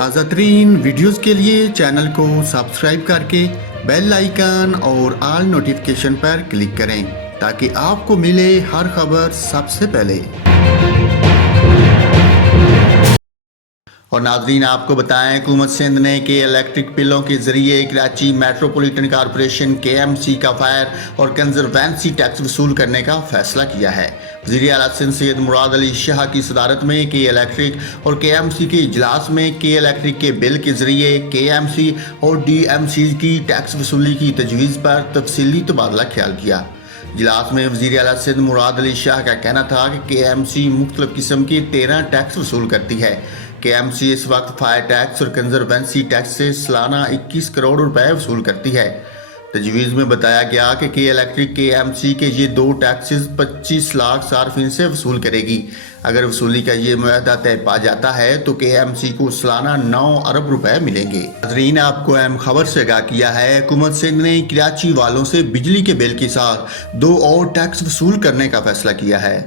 تازہ ترین ویڈیوز کے لیے چینل کو سبسکرائب کر کے بیل آئیکن اور آل نوٹیفیکیشن پر کلک کریں تاکہ آپ کو ملے ہر خبر سب سے پہلے۔ اور ناظرین آپ کو بتائیں حکومت سندھ نے کہ الیکٹرک بلوں کے ذریعے کراچی میٹروپولیٹن کارپوریشن KMC کا فائر اور کنزروینسی ٹیکس وصول کرنے کا فیصلہ کیا ہے۔ وزیر اعلیٰ سندھ سید مراد علی شاہ کی صدارت میں الیکٹرک اور KMC کے اجلاس میں الیکٹرک کے بل کے ذریعے KMC اور DMC کی ٹیکس وصولی کی تجویز پر تفصیلی تبادلہ خیال کیا۔ اجلاس میں وزیر اعلیٰ سندھ مراد علی شاہ کا کہنا تھا کہ KMC مختلف قسم کے 13 ٹیکس وصول کرتی ہے۔ KMC اس وقت فائر ٹیکس اور کنزروینسی ٹیکس سے سالانہ 21 کروڑ روپے وصول کرتی ہے۔ تجویز میں بتایا گیا کہ الیکٹرک KMC کے یہ دو ٹیکسز 25 لاکھ صارفین سے وصول کرے گی۔ اگر وصولی کا یہ معاہدہ طے پا جاتا ہے تو KMC کو سالانہ 9 ارب روپے ملیں گے۔ ناظرین آپ کو اہم خبر سے آگاہ کیا ہے، حکومت سندھ نے کراچی والوں سے بجلی کے بل کے ساتھ 2 اور ٹیکس وصول کرنے کا فیصلہ کیا ہے۔